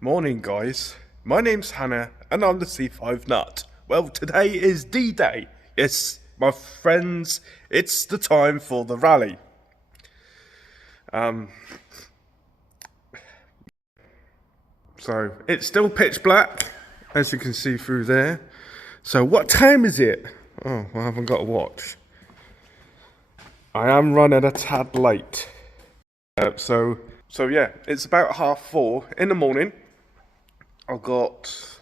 Morning, guys. My name's Hannah, and I'm the C5 nut. Well, today is D-Day. Yes, my friends, it's the time for the rally. So it's still pitch black, as you can see through there. So what time is it? Oh, I haven't got a watch. I am running a tad late. So yeah, it's about 4:30 in the morning. I've got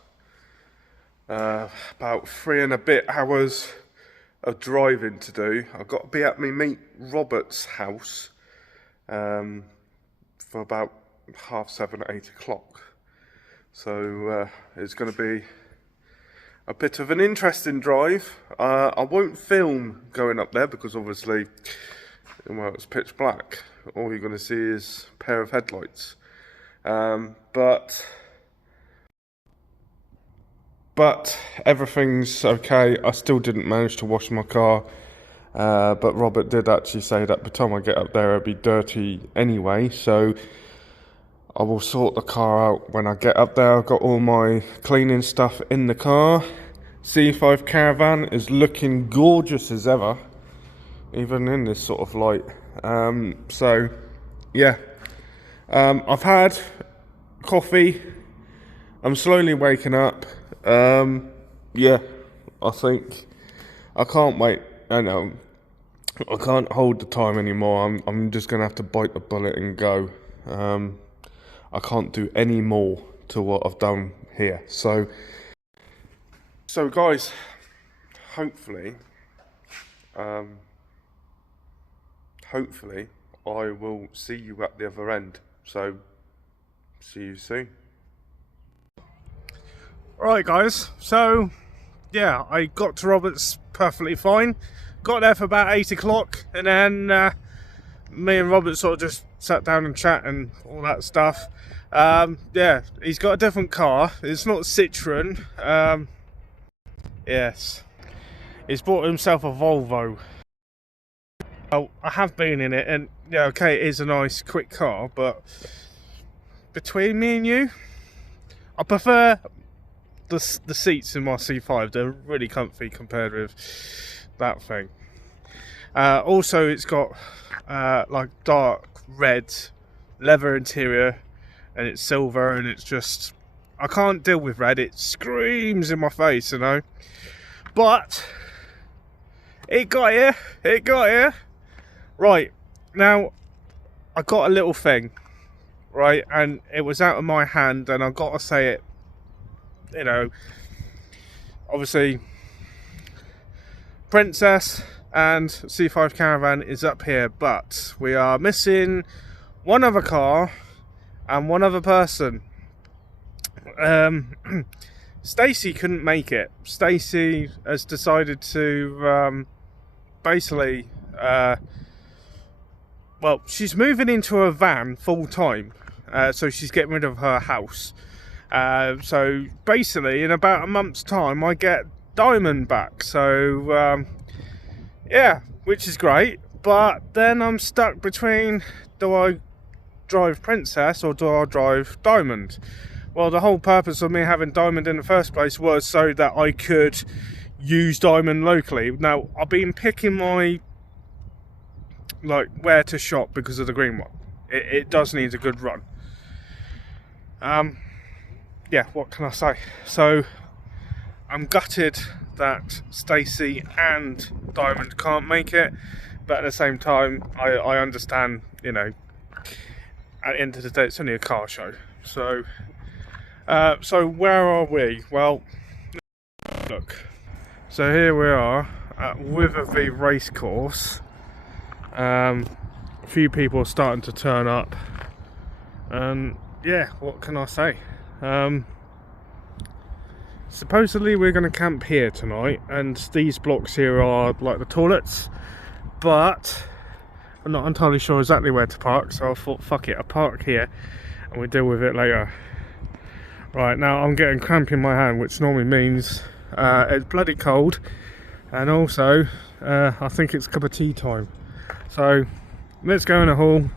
about 3 and a bit hours of driving to do. I've got to be at my mate Robert's house for about 7:30, 8 o'clock. So it's going to be a bit of an interesting drive. I won't film going up there because obviously, well, it's pitch black. All you're going to see is a pair of headlights. But everything's okay. I still didn't manage to wash my car. But Robert did actually say that by the time I get up there it'll be dirty anyway. So I will sort the car out when I get up there. I've got all my cleaning stuff in the car. C5 caravan is looking gorgeous as ever, even in this sort of light. So yeah, I've had coffee. I'm slowly waking up. Yeah, I think I can't wait. I know I can't hold the time anymore. I'm just gonna have to bite the bullet and go. I can't do any more to what I've done here. So guys, hopefully I will see you at the other end. So see you soon. Right, guys, so yeah, I got to Robert's perfectly fine. Got there for about 8 o'clock, and then me and Robert sort of just sat down and chat and all that stuff. Yeah, he's got a different car. It's not Citroen. Yes, he's bought himself a Volvo. Oh, I have been in it, and yeah, okay, it is a nice, quick car, but between me and you, I prefer the seats in my C5. They're really comfy compared with that thing. Also, it's got like dark red leather interior, and it's silver, and it's just, I can't deal with red. It screams in my face, you know. But it got here. It got here. Right now, I got a little thing, right, and it was out of my hand, and I've got to say it. You know, obviously Princess and C5 Caravan is up here, but we are missing one other car and one other person. Stacey couldn't make it. Stacey has decided to basically well, she's moving into a van full time, so she's getting rid of her house. So basically in about a month's time I get Diamond back, so yeah, which is great. But then I'm stuck between, do I drive Princess or do I drive Diamond? Well, the whole purpose of me having Diamond in the first place was so that I could use Diamond locally. Now I've been picking my, like, where to shop because of the green one. It does need a good run. Yeah, what can I say? So I'm gutted that Stacey and Diamond can't make it, but at the same time I understand, you know, at the end of the day it's only a car show. So so where are we? Well, look, so here we are at Witherby Racecourse. A few people are starting to turn up, and yeah, what can I say? Supposedly we're going to camp here tonight, and these blocks here are like the toilets, but I'm not entirely sure exactly where to park, so I thought, fuck it, I'll park here and we'll deal with it later. Right, now I'm getting cramp in my hand, which normally means it's bloody cold, and also I think it's cup of tea time. So let's go in the hall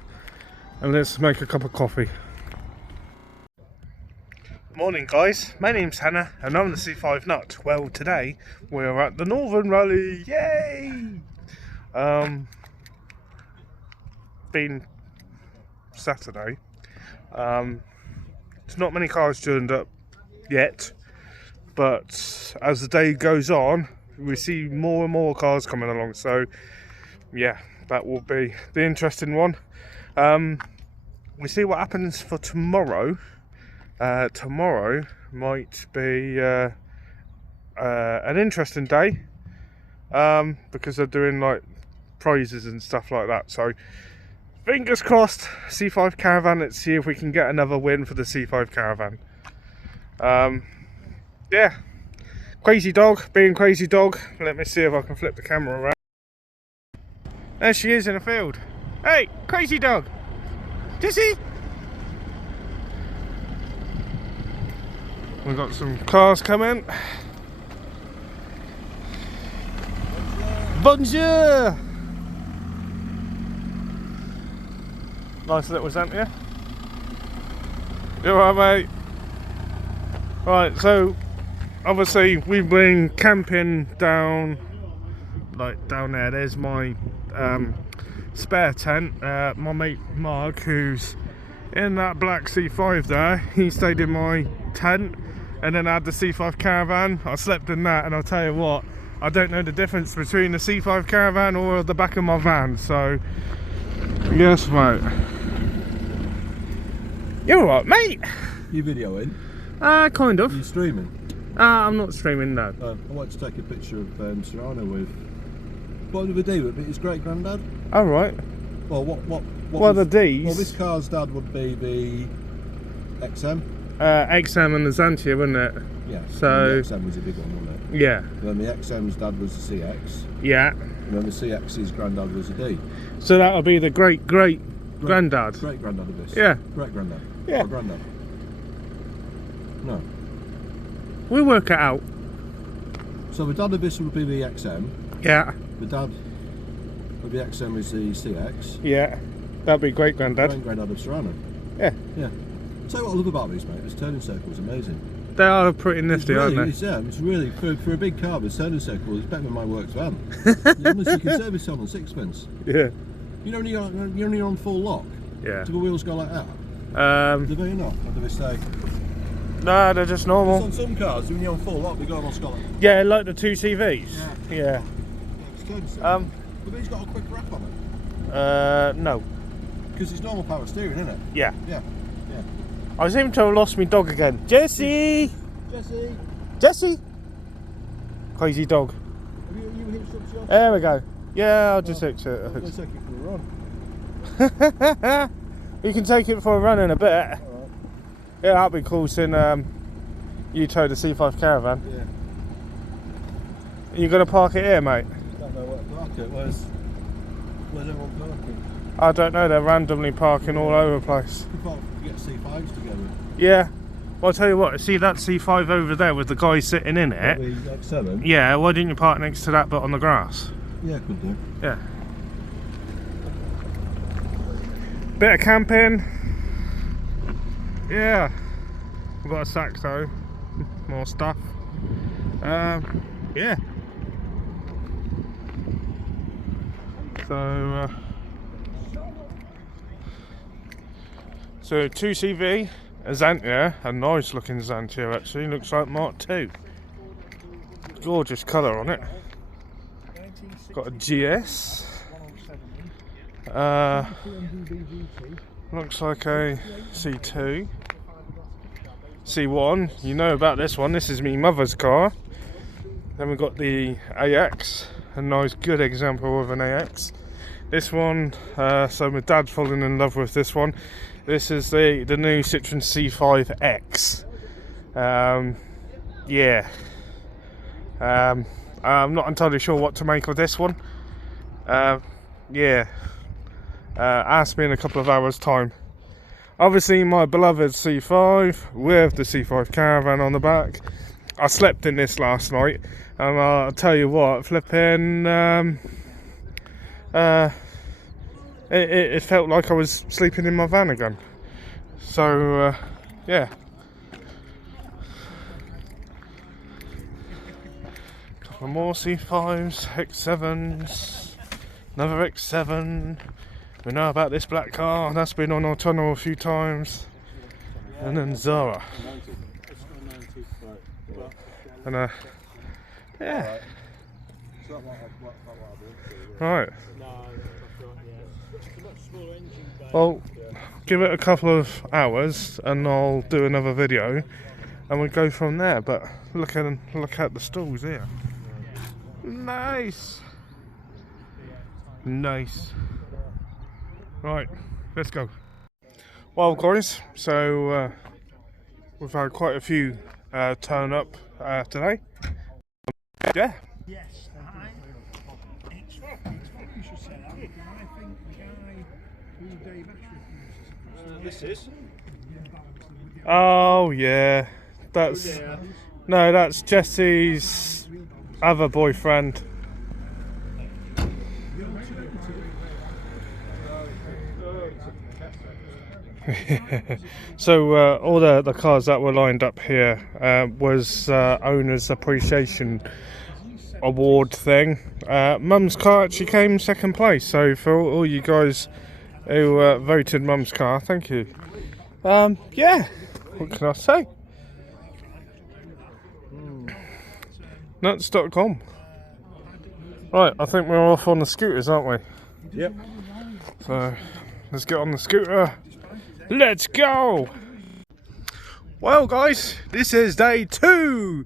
and let's make a cup of coffee. Morning guys, my name's Hannah and I'm the C5 Nut. Well, today we're at the Northern Rally, yay! Been Saturday. There's not many cars turned up yet, but as the day goes on we see more and more cars coming along, so yeah, that will be the interesting one. We see what happens for tomorrow. Tomorrow might be an interesting day, because they're doing like prizes and stuff like that, so fingers crossed. C5 Caravan, let's see if we can get another win for the C5 Caravan. Yeah, crazy dog being crazy dog. Let me see if I can flip the camera around. There she is in the field. Hey, crazy dog, Dizzy. We've got some cars coming. Bonjour! Nice little Xantia. You alright, mate? Right, so obviously we've been camping down there. There's my spare tent. My mate Mark, who's in that black C5 there, he stayed in my tent, and then I had the C5 Caravan. I slept in that, and I'll tell you what, I don't know the difference between the C5 Caravan or the back of my van, so yes mate. You alright, mate? You videoing? Kind of. Are you streaming? I'm not streaming, no. I wanted to take a picture of Serrano with what did we do with his great granddad. Alright. Well, what are the D's? Well, this car's dad would be the XM. XM and the Xantia, wouldn't it? Yeah. So the XM was a big one, wasn't it? yeah. And then the XM's dad was the CX. Yeah. And then the CX's granddad was a D. So that'll be the great granddad. Great granddad of this. Yeah. Great granddad. Yeah. Or granddad. No. We'll work it out. So the dad of this would be the XM. Yeah. The dad of the XM is the CX. Yeah. That'd be great granddad. Great granddad of Serrano. Yeah. Yeah. Tell you what I love about these, mate. This turning circle is amazing. They are pretty nifty, really, aren't they? It's really, for a big car, this turning circle is better than my works van. Honestly, you can service it on sixpence. Yeah. You're only on full lock. Yeah. Do the wheels go like that? Do they not? Or do they stay? No, they're just normal. On some cars, when you're on full lock, they go on Scotland. Yeah, like the 2 CVs. Yeah. It's turning circle. But it's got a quick wrap on it. No. Because it's normal power steering, isn't it? Yeah. Yeah. I seem to have lost my dog again. Jesse! Jesse! Jesse! Crazy dog. Have you hitched up to your... There we go. Yeah, I'll just hitch it. Let's take it for a run. You can take it for a run in a bit. Alright. Yeah, that'll be cool seeing you tow the C5 Caravan. Yeah. Are you going to park it here, mate? Don't know where to park it. Where's everyone parking? I don't know, they're randomly parking all over the place. We thought we could get C5s together. Yeah. Well, I'll tell you what, see that C5 over there with the guy sitting in it? The X7? Yeah, why didn't you park next to that but on the grass? Yeah, could do. Yeah. Bit of camping. Yeah. We've got a sack though. More stuff. Yeah. So 2CV, a Xantia, a nice looking Xantia actually, looks like Mark II. Gorgeous colour on it. Got a GS. Looks like a C2. C1, you know about this one, this is me mother's car. Then we've got the AX, a nice good example of an AX. This one, so my dad's fallen in love with this one. This is the new Citroen C5X. Yeah. I'm not entirely sure what to make of this one. Yeah. Ask me in a couple of hours time. Obviously my beloved C5 with the C5 Caravan on the back. I slept in this last night, and I'll tell you what, flipping it felt like I was sleeping in my van again. So yeah, More C5s, X7s, another X7. We know about this black car, that's been on our tunnel a few times. And then Zara. And yeah. Right. Well, give it a couple of hours and I'll do another video and we'll go from there. But look at the stalls here. Nice. Nice. Right, let's go. Well guys, so we've had quite a few turn up today. Yeah. Yes, it's you should say that. I think the guy who Dave actually This is? Oh yeah, that's no, that's Jesse's other boyfriend. So all the cars that were lined up here was owners appreciation award thing. Mum's car actually came second place, so for all you guys who voted Mum's car, thank you. Yeah, what can I say? Nuts.com. Right, I think we're off on the scooters, aren't we? Yep. So let's get on the scooter. Let's go! Well guys, this is day 2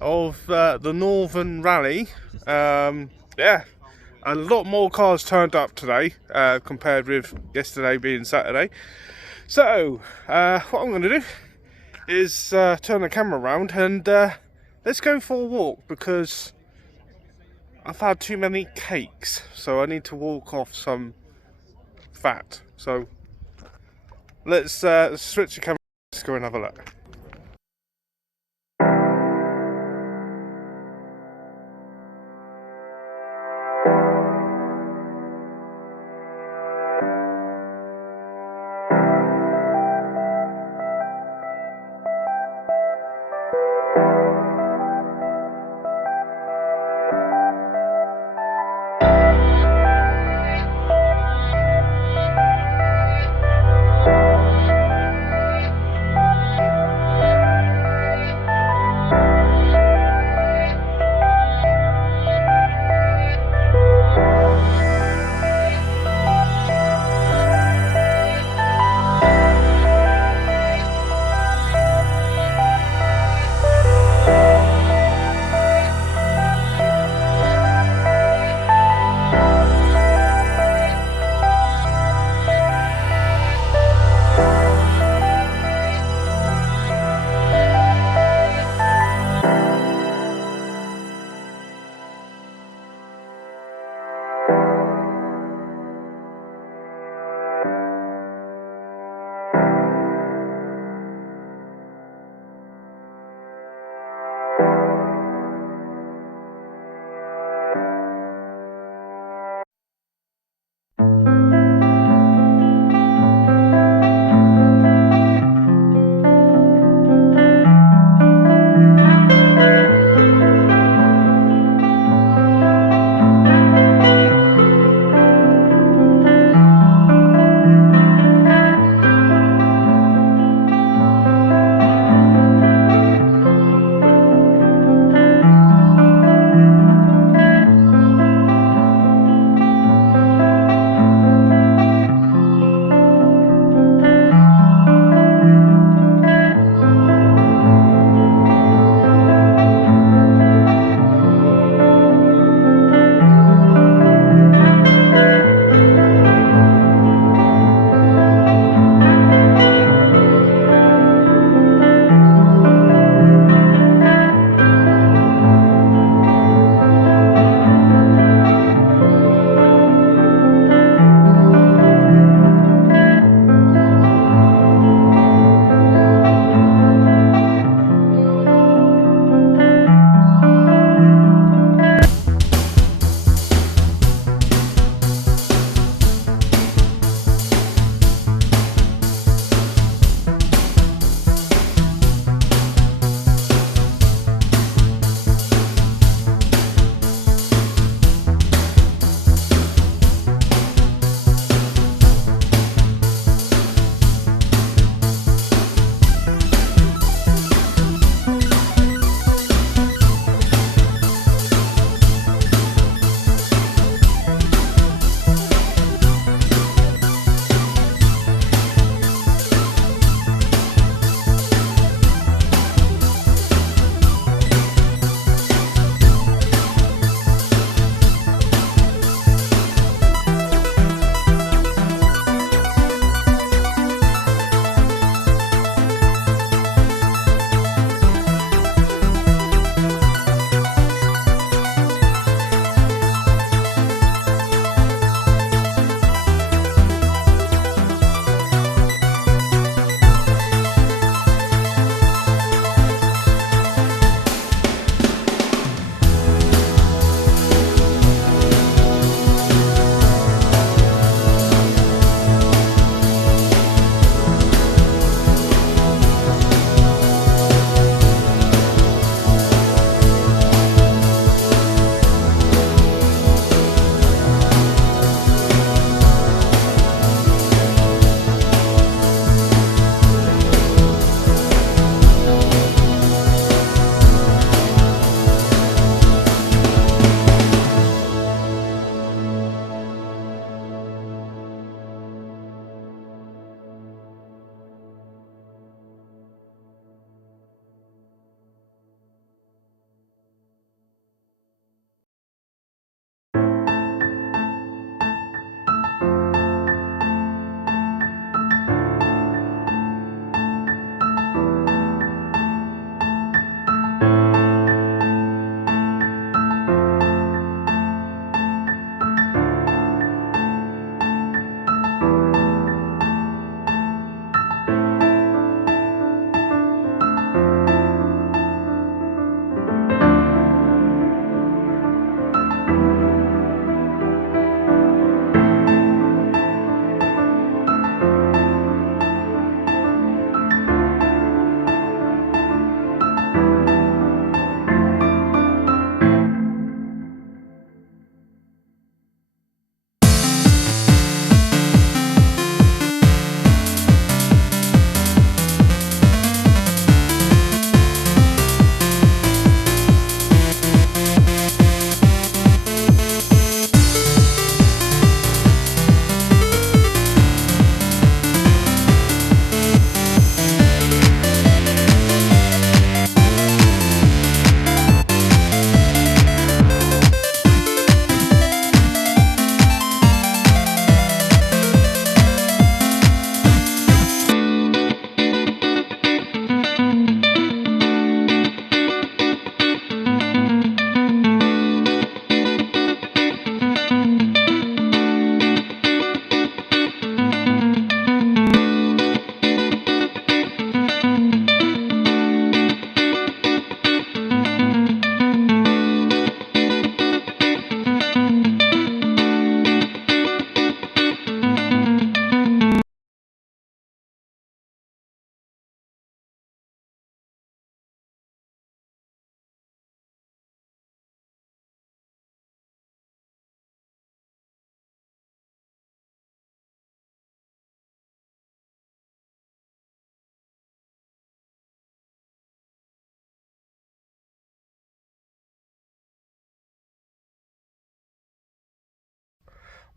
of the Northern Rally. Yeah, a lot more cars turned up today compared with yesterday being Saturday. So what I'm going to do is turn the camera around and let's go for a walk, because I've had too many cakes, so I need to walk off some fat. So let's switch the camera. Let's go and have a look.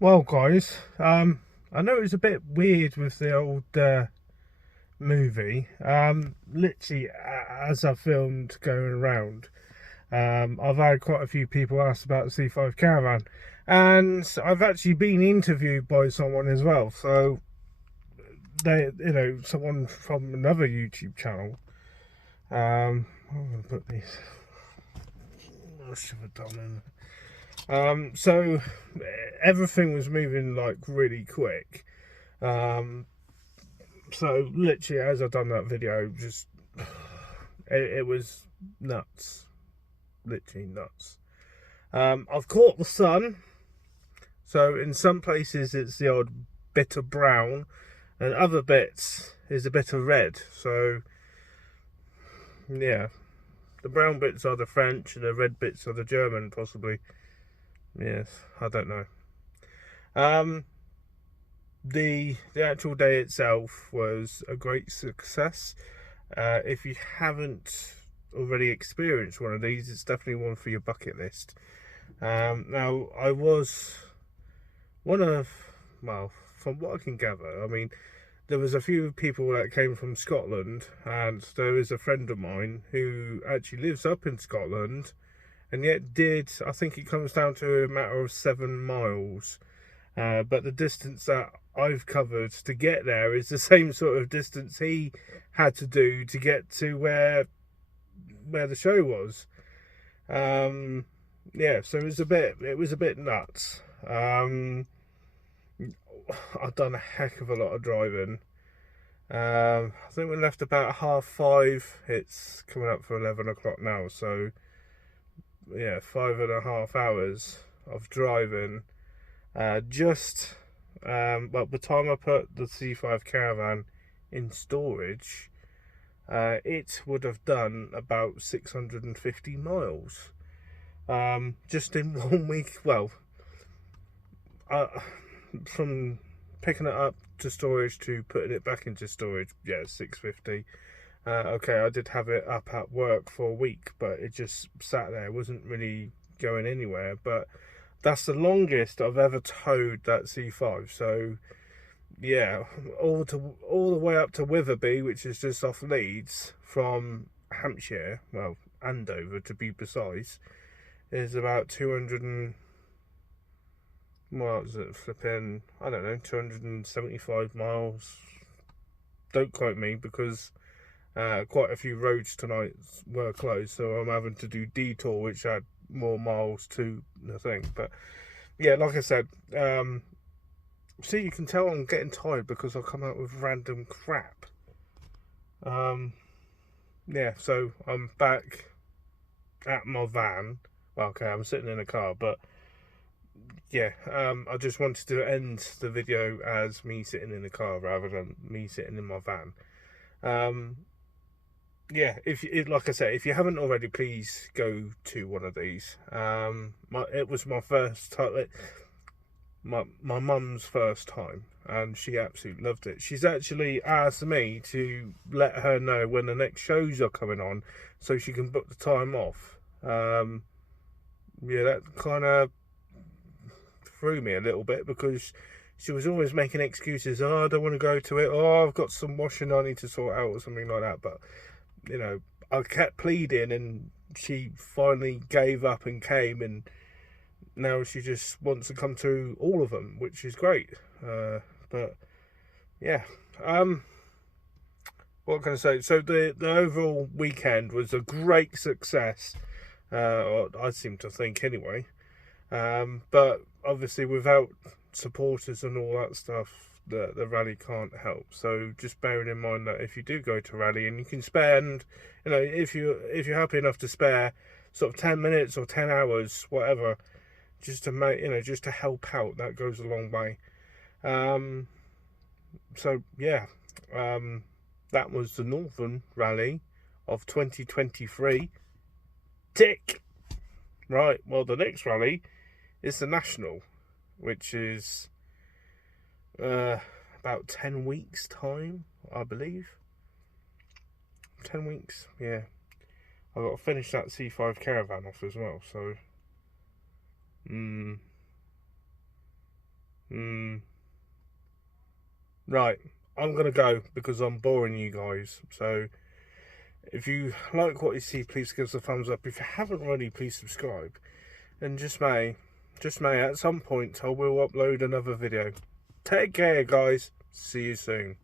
Well, guys, I know it's a bit weird with the old movie. Literally, as I filmed going around, I've had quite a few people ask about the C5 Caravan, and I've actually been interviewed by someone as well. So someone from another YouTube channel. I'm gonna put these. I should have done. So everything was moving like really quick. So literally, as I've done that video, just it was nuts, literally nuts. I've caught the sun, so in some places it's the odd bit of brown, and other bits is a bit of red. So yeah, the brown bits are the French, and the red bits are the German, possibly. Yes, I don't know. The actual day itself was a great success. If you haven't already experienced one of these, it's definitely one for your bucket list. Now, I was one of, well, from what I can gather, I mean, there was a few people that came from Scotland, and there is a friend of mine who actually lives up in Scotland, and yet did, I think it comes down to a matter of 7 miles. But the distance that I've covered to get there is the same sort of distance he had to do to get to where the show was. Yeah, so it was a bit nuts. I've done a heck of a lot of driving. I think we left about 5:30. It's coming up for 11 o'clock now, so yeah, 5.5 hours of driving. Well, by the time I put the C5 Caravan in storage, it would have done about 650 miles. Just in 1 week. Well, from picking it up to storage to putting it back into storage, yeah, 650. Okay, I did have it up at work for a week, but it just sat there. It wasn't really going anywhere, but that's the longest I've ever towed that C5. So yeah, all the way up to Witherby, which is just off Leeds from Hampshire, well, Andover to be precise, is about 200 and, what was it, flipping, I don't know, 275 miles. Don't quote me, because quite a few roads tonight were closed, so I'm having to do detour, which had more miles to the thing. But yeah, like I said, see, you can tell I'm getting tired because I come out with random crap. Yeah, so I'm back at my van. Well, okay, I'm sitting in a car, but yeah, I just wanted to end the video as me sitting in the car rather than me sitting in my van. Yeah, like I said, if you haven't already, please go to one of these. It was my first time, my mum's first time, and she absolutely loved it. She's actually asked me to let her know when the next shows are coming on, so she can book the time off. Yeah, that kind of threw me a little bit, because she was always making excuses. Oh, I don't want to go to it. Oh, I've got some washing I need to sort out, or something like that. But you know, I kept pleading, and she finally gave up and came, and now she just wants to come to all of them, which is great. But yeah, what can I say? So the overall weekend was a great success. Or I seem to think anyway. But obviously, without supporters and all that stuff, the rally can't help. So just bearing in mind that if you do go to rally and you can spend, you know, if you're happy enough to spare sort of 10 minutes or 10 hours, whatever, just to make, you know, just to help out, that goes a long way. So yeah, that was the Northern Rally of 2023. Tick. Right, well, the next rally is the National, which is about 10 weeks time, I believe. 10 weeks, yeah. I've got to finish that C5 Caravan off as well, so Right, I'm gonna go because I'm boring you guys. So if you like what you see, please give us a thumbs up. If you haven't already, please subscribe. And just may, at some point I will upload another video. Take care, guys. See you soon.